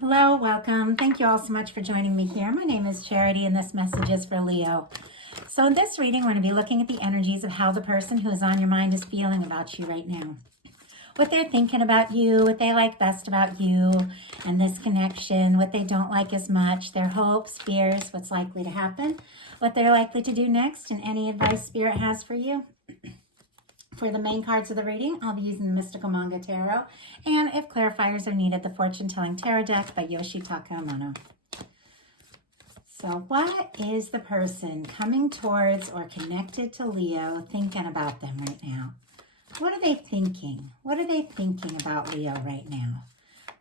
Hello, welcome. Thank you all so much for joining me here. My name is Charity and this message is for Leo. So in this reading, we're going to be looking at the energies of how the person who is on your mind is feeling about you right now. What they're thinking about you, what they like best about you and this connection, what they don't like as much, their hopes, fears, what's likely to happen, what they're likely to do next, and any advice Spirit has for you. For the main cards of the reading, I'll be using the Mystical Manga Tarot, and if clarifiers are needed, the Fortune Telling Tarot deck by Yoshitaka Amano. So what is the person coming towards or connected to Leo thinking about them right now? What are they thinking? What are they thinking about Leo right now?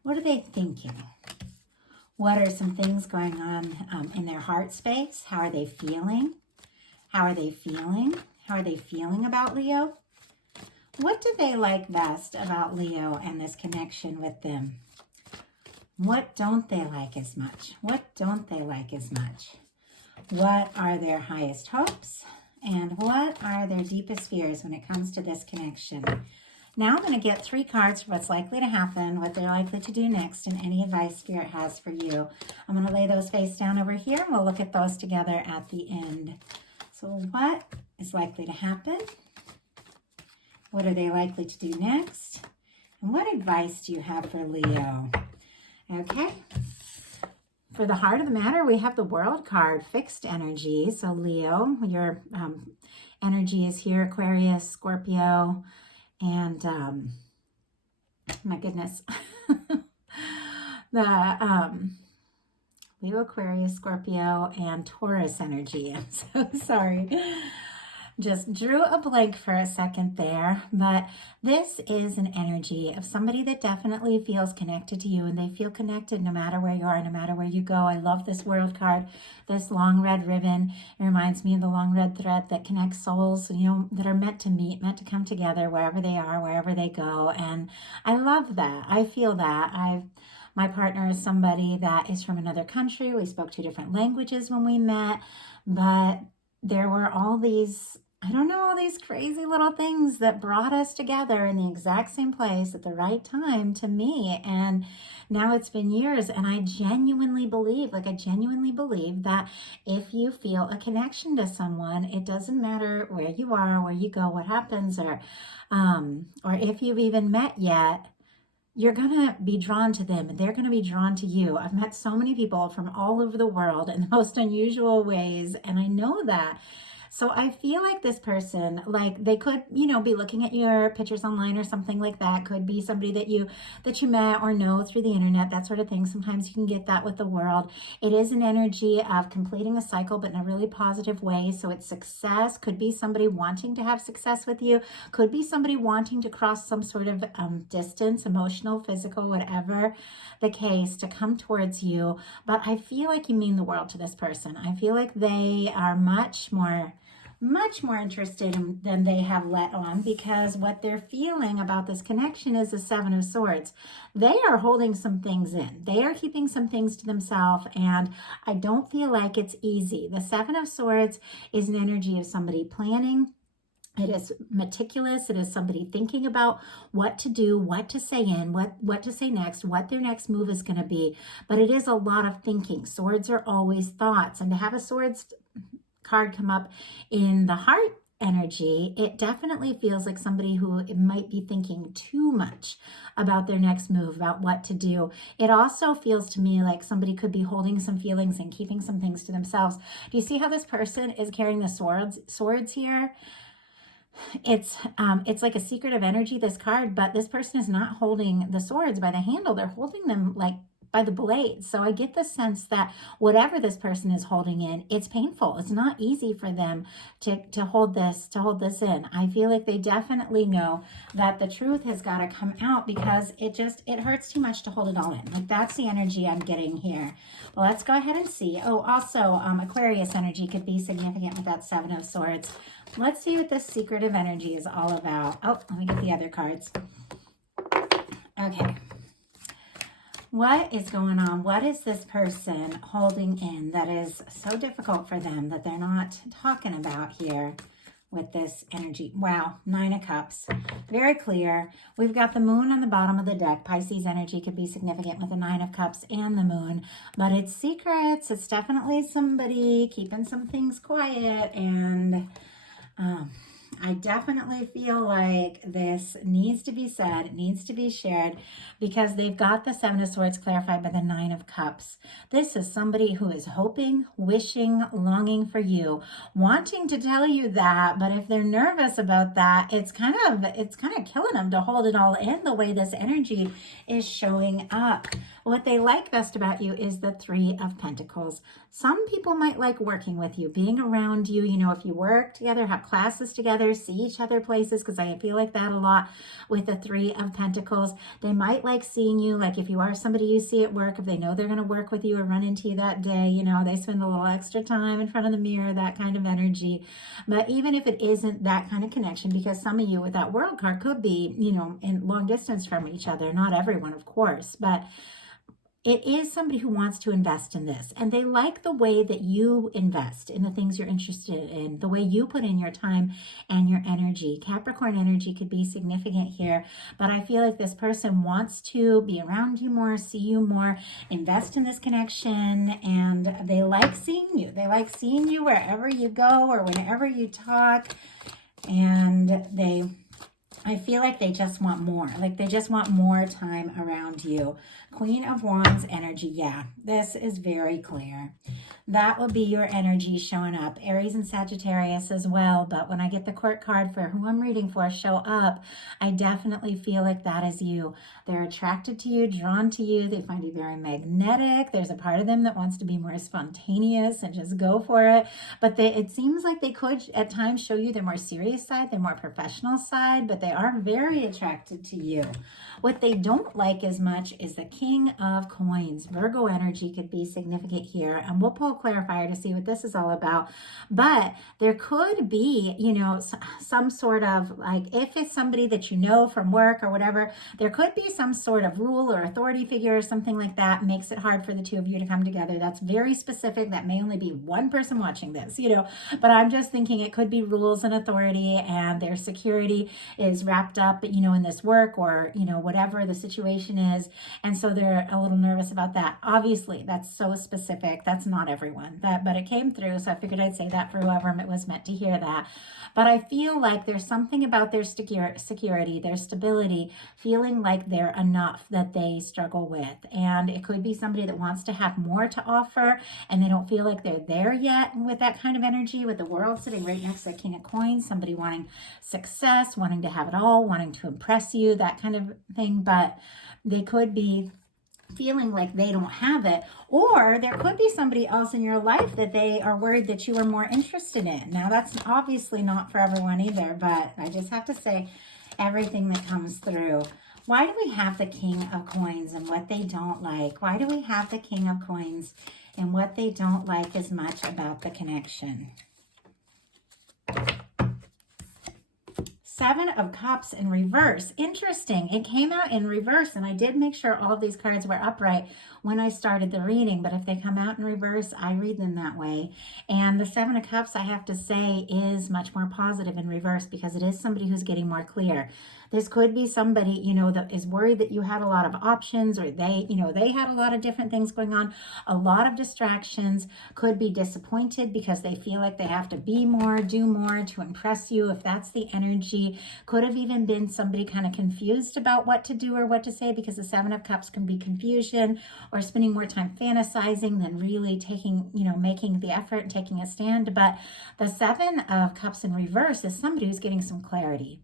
What are they thinking? What are some things going on in their heart space? How are they feeling? How are they feeling? How are they feeling about Leo? What do they like best about Leo and this connection with them? What don't they like as much? What don't they like as much? What are their highest hopes? And what are their deepest fears when it comes to this connection? Now I'm going to get 3 cards for what's likely to happen, what they're likely to do next, and any advice Spirit has for you. I'm going to lay those face down over here, and we'll look at those together at the end. So what is likely to happen? What are they likely to do next? And what advice do you have for Leo? Okay. For the heart of the matter, we have the World card, fixed energy. So Leo, your energy is here, Aquarius, Scorpio, and my goodness, the Leo, Aquarius, Scorpio, and Taurus energy. I'm so sorry. Just drew a blank for a second there, but this is an energy of somebody that definitely feels connected to you, and they feel connected no matter where you are, no matter where you go. I love this World card, this long red ribbon. It reminds me of the long red thread that connects souls, that are meant to meet, meant to come together wherever they are, wherever they go. And I love that. I feel that. My partner is somebody that is from another country. We spoke 2 different languages when we met, but there were all these crazy little things that brought us together in the exact same place at the right time to me. And now it's been years, and I genuinely believe that if you feel a connection to someone, it doesn't matter where you are, where you go, what happens, or if you've even met yet, you're going to be drawn to them and they're going to be drawn to you. I've met so many people from all over the world in the most unusual ways, and I know that. So I feel like this person, like they could, be looking at your pictures online or something like that. Could be somebody that you met or know through the internet, that sort of thing. Sometimes you can get that with the world. It is an energy of completing a cycle, but in a really positive way. So it's success. Could be somebody wanting to have success with you. Could be somebody wanting to cross some sort of distance, emotional, physical, whatever the case, to come towards you. But I feel like you mean the world to this person. I feel like they are much more interested than they have let on, because what they're feeling about this connection is the 7 of Swords. They are holding some things in. They are keeping some things to themselves, and I don't feel like it's easy. The 7 of Swords is an energy of somebody planning. It is meticulous. It is somebody thinking about what to do, what to say what to say next, what their next move is going to be. But it is a lot of thinking. Swords are always thoughts, and to have a Swords card come up in the heart energy, it definitely feels like somebody who might be thinking too much about their next move, about what to do. It also feels to me like somebody could be holding some feelings and keeping some things to themselves. Do you see how this person is carrying the swords here? It's like a secretive energy, this card, but this person is not holding the swords by the handle. They're holding them like by the blades. So I get the sense that whatever this person is holding in, it's painful. It's not easy for them to hold this in. I feel like they definitely know that the truth has got to come out, because it hurts too much to hold it all in. Like, that's the energy I'm getting here. Well, let's go ahead and see. Oh, also Aquarius energy could be significant with that 7 of Swords. Let's see what this secretive energy is all about. Oh, let me get the other cards. Okay. What is going on? What is this person holding in that is so difficult for them that they're not talking about here? with this energy. Wow, 9 of Cups. Very clear. We've got the moon on the bottom of the deck. Pisces energy could be significant with the 9 of Cups and the moon, but it's secrets. It's definitely somebody keeping some things quiet, and I definitely feel like this needs to be said, it needs to be shared, because they've got the 7 of Swords clarified by the 9 of Cups. This is somebody who is hoping, wishing, longing for you, wanting to tell you that, but if they're nervous about that, it's kind of killing them to hold it all in the way this energy is showing up. What they like best about you is the 3 of Pentacles. Some people might like working with you, being around you, you know, if you work together, have classes together, see each other places, because I feel like that a lot with the 3 of Pentacles. They might like seeing you, like if you are somebody you see at work, if they know they're going to work with you or run into you that day, you know, they spend a little extra time in front of the mirror, that kind of energy. But even if it isn't that kind of connection, because some of you with that World card could be, you know, in long distance from each other, not everyone, of course, but it is somebody who wants to invest in this, and they like the way that you invest in the things you're interested in, the way you put in your time and your energy. Capricorn energy could be significant here, but I feel like this person wants to be around you more, see you more, invest in this connection, and they like seeing you. They like seeing you wherever you go or whenever you talk, and I feel like they just want more. Like they just want more time around you. Queen of Wands energy. Yeah, this is very clear. That will be your energy showing up. Aries and Sagittarius as well. But when I get the court card for who I'm reading for show up, I definitely feel like that is you. They're attracted to you, drawn to you. They find you very magnetic. There's a part of them that wants to be more spontaneous and just go for it. But it seems like they could at times show you their more serious side, their more professional side, but they are very attracted to you. What they don't like as much is the King of Coins. Virgo energy could be significant here, and we'll pull a clarifier to see what this is all about. But there could be, you know, some sort of, like, if it's somebody that you know from work or whatever, there could be some sort of rule or authority figure or something like that makes it hard for the two of you to come together. That's very specific. That may only be one person watching this, you know, but I'm just thinking it could be rules and authority, and their security is wrapped up, you know, in this work or, you know, whatever the situation is. And so they're a little nervous about that. Obviously, that's so specific. That's not everyone, but it came through. So I figured I'd say that for whoever it was meant to hear that. But I feel like there's something about their security, their stability, feeling like they're enough that they struggle with. And it could be somebody that wants to have more to offer, and they don't feel like they're there yet with that kind of energy, with the World sitting right next to the King of Coins, somebody wanting success, wanting to have it all, wanting to impress you, that kind of thing. But they could be feeling like they don't have it, or there could be somebody else in your life that they are worried that you are more interested in. Now, that's obviously not for everyone either, but I just have to say everything that comes through. Why do we have the King of Coins and what they don't like? Why do we have the King of Coins and what they don't like as much about the connection? 7 of Cups in reverse. Interesting. It came out in reverse, and I did make sure all of these cards were upright when I started the reading, but if they come out in reverse, I read them that way. And the 7 of Cups, I have to say, is much more positive in reverse because it is somebody who's getting more clear. This could be somebody, you know, that is worried that you had a lot of options, or they, you know, they had a lot of different things going on, a lot of distractions, could be disappointed because they feel like they have to be more, do more to impress you, if that's the energy. Could have even been somebody kind of confused about what to do or what to say, because the 7 of Cups can be confusion, or spending more time fantasizing than really taking, you know, making the effort and taking a stand. But the 7 of Cups in reverse is somebody who's getting some clarity.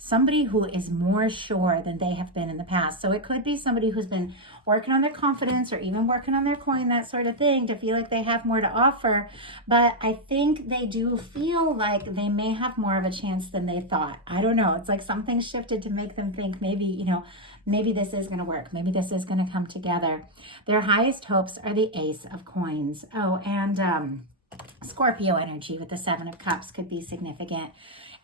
Somebody who is more sure than they have been in the past. So it could be somebody who's been working on their confidence or even working on their coin, that sort of thing, to feel like they have more to offer. But I think they do feel like they may have more of a chance than they thought. I don't know. It's like something shifted to make them think maybe, you know, maybe this is going to work. Maybe this is going to come together. Their highest hopes are the Ace of Coins. Oh, and Scorpio energy with the 7 of Cups could be significant.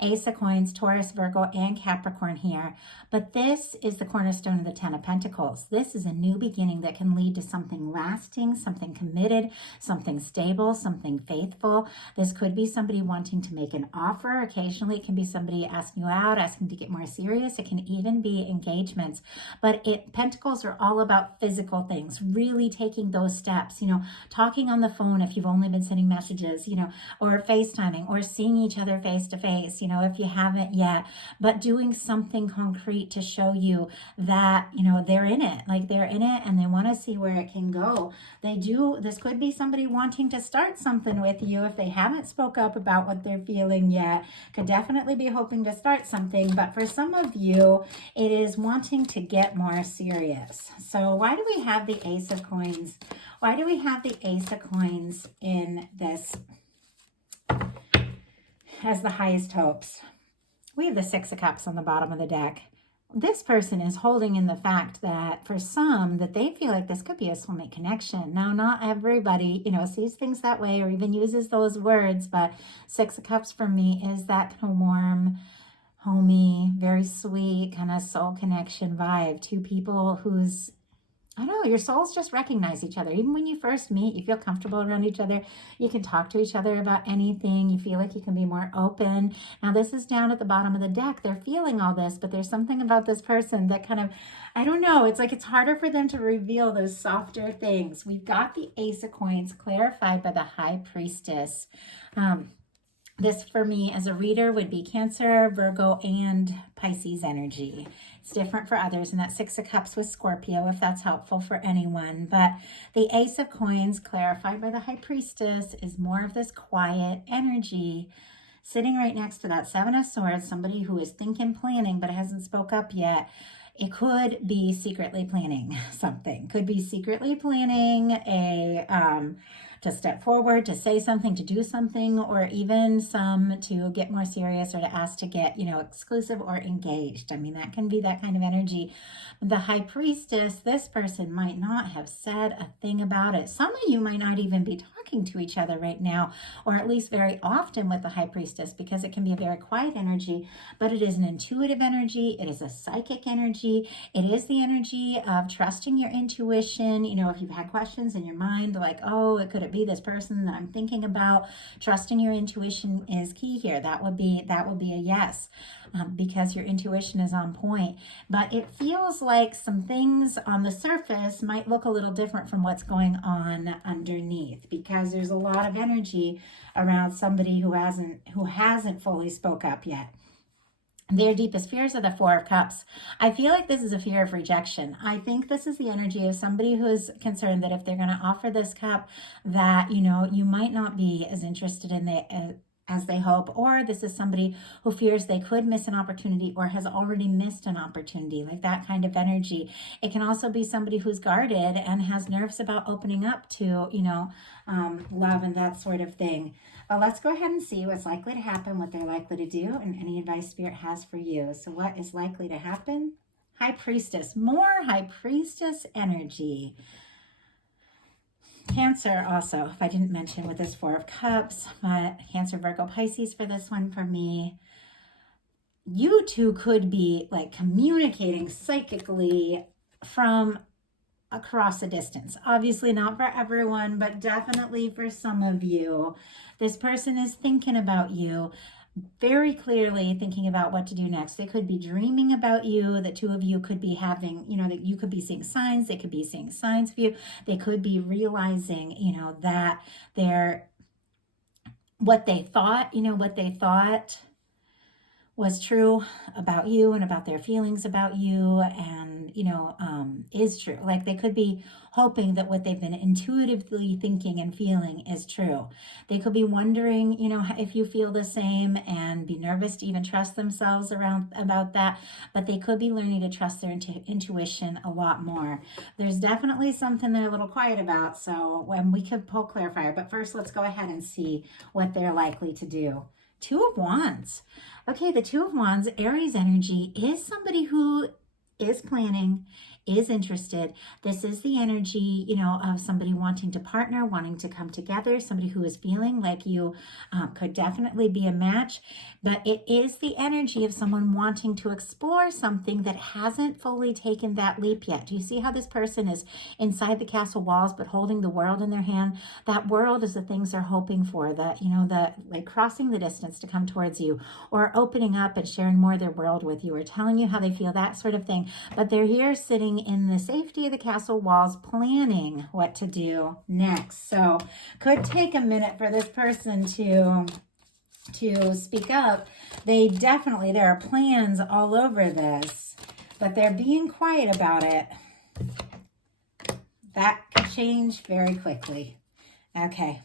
Ace of Coins, Taurus, Virgo, and Capricorn here. But this is the cornerstone of the Ten of Pentacles. This is a new beginning that can lead to something lasting, something committed, something stable, something faithful. This could be somebody wanting to make an offer. Occasionally, it can be somebody asking you out, asking to get more serious. It can even be engagements. But Pentacles are all about physical things, really taking those steps, talking on the phone if you've only been sending messages, or FaceTiming, or seeing each other face to face, if you haven't yet, but doing something concrete to show you that, they're in it, like they're in it and they want to see where it can go. This could be somebody wanting to start something with you if they haven't spoke up about what they're feeling yet. Could definitely be hoping to start something, but for some of you, it is wanting to get more serious. So why do we have the Ace of Coins? Why do we have the Ace of Coins in this as the highest hopes? We have the Six of Cups on the bottom of the deck. This person is holding in the fact that for some, that they feel like this could be a soulmate connection. Now, not everybody, sees things that way or even uses those words, but Six of Cups for me is that kind of warm, homey, very sweet kind of soul connection vibe. Two people whose, I don't know, your souls just recognize each other. Even when you first meet, you feel comfortable around each other. You can talk to each other about anything. You feel like you can be more open. Now, this is down at the bottom of the deck. They're feeling all this, but there's something about this person that kind of, I don't know, it's like it's harder for them to reveal those softer things. We've got the Ace of Coins clarified by the High Priestess. This for me as a reader would be Cancer, Virgo, and Pisces energy. It's different for others, and that Six of Cups with Scorpio, if that's helpful for anyone. But the Ace of Coins, clarified by the High Priestess, is more of this quiet energy sitting right next to that Seven of Swords, somebody who is thinking, planning, but hasn't spoke up yet. It could be secretly planning something. Could be secretly planning to step forward, to say something, to do something, or even some to get more serious or to ask to get, exclusive or engaged. I mean, that can be that kind of energy. The High Priestess, this person might not have said a thing about it. Some of you might not even be talking to each other right now, or at least very often with the High Priestess, because it can be a very quiet energy, but it is an intuitive energy. It is a psychic energy. It is the energy of trusting your intuition. If you've had questions in your mind, like, oh, could it be this person that I'm thinking about? Trusting your intuition is key here. That would be a yes, because your intuition is on point. But it feels like some things on the surface might look a little different from what's going on underneath, because there's a lot of energy around somebody who hasn't fully spoke up yet. Their deepest fears are the Four of Cups. I feel like this is a fear of rejection. I think this is the energy of somebody who's concerned that if they're going to offer this cup, that, you might not be as interested in as they hope, or this is somebody who fears they could miss an opportunity or has already missed an opportunity, like that kind of energy. It can also be somebody who's guarded and has nerves about opening up to, love and that sort of thing. But let's go ahead and see what's likely to happen, what they're likely to do, and any advice Spirit has for you. So what is likely to happen? High Priestess, more High Priestess energy. Cancer also, if I didn't mention with this Four of Cups, but Cancer, Virgo, Pisces for this one for me. You two could be like communicating psychically from across a distance. Obviously not for everyone, but definitely for some of you. This person is thinking about you, very clearly thinking about what to do next. They could be dreaming about you. The two of you could be having, that you could be seeing signs. They could be seeing signs of you. They could be realizing, that what they thought was true about you and about their feelings about you, and is true. Like they could be hoping that what they've been intuitively thinking and feeling is true. They could be wondering, if you feel the same, and be nervous to even trust themselves about that. But they could be learning to trust their intuition a lot more. There's definitely something they're a little quiet about. So when we could pull clarifier, but first let's go ahead and see what they're likely to do. Two of Wands. Okay, the Two of Wands, Aries energy, is somebody who is planning, is interested. This is the energy, you know, of somebody wanting to partner, wanting to come together, somebody who is feeling like you could definitely be a match, but it is the energy of someone wanting to explore something that hasn't fully taken that leap yet. Do you see how this person is inside the castle walls but holding the world in their hand? That world is the things they're hoping for, that, you know, the like crossing the distance to come towards you, or opening up and sharing more of their world with you, or telling you how they feel, that sort of thing. But they're here sitting in the safety of the castle walls planning what to do next. So could take a minute for this person to speak up. There are plans all over this, but they're being quiet about it. That could change very quickly. Okay.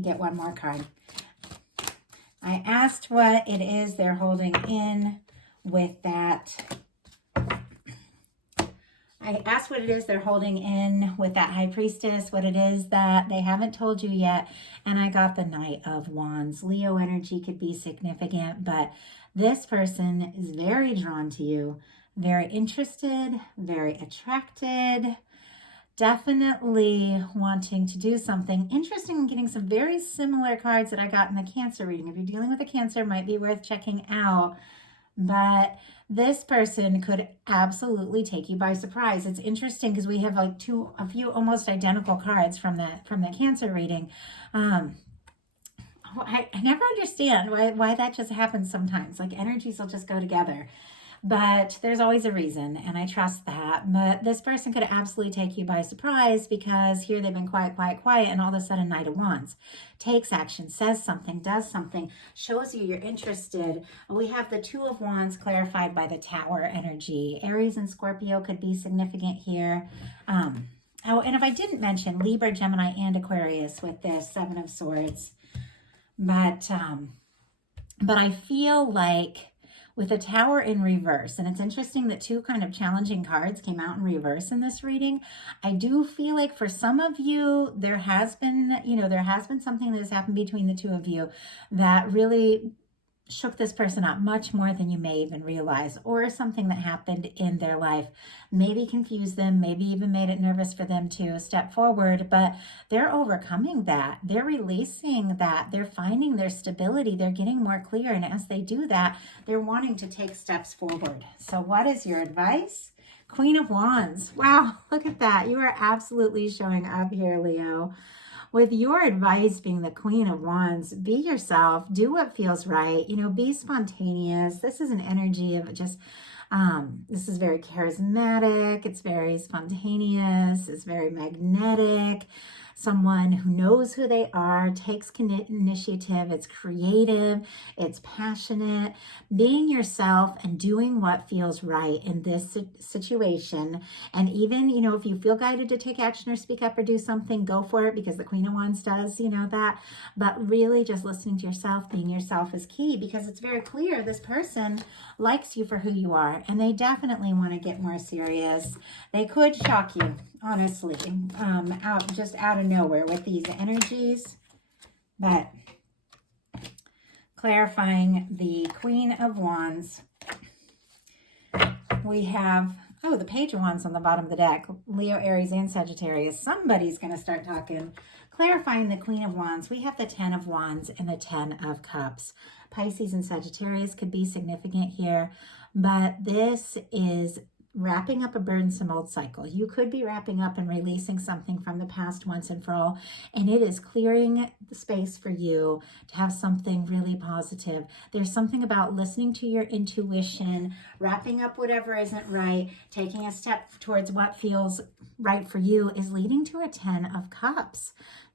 Get one more card. I asked what it is they're holding in with that. I asked what it is they're holding in with that High Priestess, what it is that they haven't told you yet, and I got the Knight of Wands. Leo energy could be significant, but this person is very drawn to you, very interested, very attracted, definitely wanting to do something. Interesting in getting some very similar cards that I got in the Cancer reading. If you're dealing with a Cancer, it might be worth checking out. But this person could absolutely take you by surprise. It's interesting because we have like a few almost identical cards from the Cancer reading. I never understand why that just happens sometimes. Like energies will just go together. But there's always a reason, and I trust that. But this person could absolutely take you by surprise, because here they've been quiet, and all of a sudden Knight of Wands takes action, says something, does something, shows you you're interested. We have the Two of Wands clarified by the Tower energy. Aries and Scorpio could be significant here. Oh, and if I didn't mention Libra, Gemini, and Aquarius with this Seven of Swords. But I feel like with the Tower in reverse, and it's interesting that two kind of challenging cards came out in reverse in this reading. I do feel like for some of you, there has been something that has happened between the two of you that really shook this person up much more than you may even realize, or something that happened in their life maybe confused them, maybe even made it nervous for them to step forward, but they're overcoming that. They're releasing that. They're finding their stability. They're getting more clear. And as they do that, they're wanting to take steps forward. So what is your advice? Queen of Wands. Wow, look at that. You are absolutely showing up here, Leo. With your advice being the Queen of Wands, be yourself, do what feels right, be spontaneous. This is an energy of just, this is very charismatic, it's very spontaneous, it's very magnetic. Someone who knows who they are, takes initiative, it's creative, it's passionate. Being yourself and doing what feels right in this situation. And even, if you feel guided to take action or speak up or do something, go for it, because the Queen of Wands does, that. But really just listening to yourself, being yourself is key, because it's very clear this person likes you for who you are, and they definitely want to get more serious. They could shock you, honestly, out of nowhere with these energies. But clarifying the Queen of Wands, we have the Page of Wands on the bottom of the deck. Leo, Aries, and Sagittarius. Somebody's going to start talking. Clarifying the Queen of Wands, we have the Ten of Wands and the Ten of Cups. Pisces and Sagittarius could be significant here, but this is wrapping up a burdensome old cycle. You could be wrapping up and releasing something from the past once and for all, and it is clearing the space for you to have something really positive. There's something about listening to your intuition, wrapping up whatever isn't right, taking a step towards what feels right for you is leading to a 10 of Cups.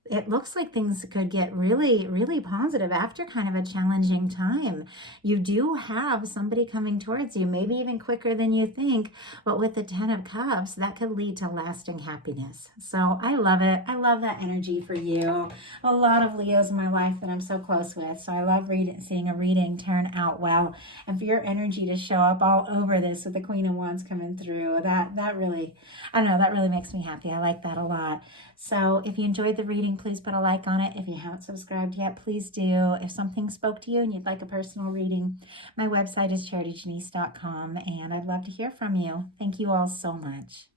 It looks like things could get really, really positive after kind of a challenging time. You do have somebody coming towards you, maybe even quicker than you think, but with the 10 of Cups, that could lead to lasting happiness. So I love it. I love that energy for you. A lot of Leos in my life that I'm so close with, so I love seeing a reading turn out well. And for your energy to show up all over this with the Queen of Wands coming through, that really, I don't know, that really makes me happy. I like that a lot. So if you enjoyed the reading, please put a like on it. If you haven't subscribed yet, please do. If something spoke to you and you'd like a personal reading, my website is charityjanice.com, and I'd love to hear from you. Thank you all so much.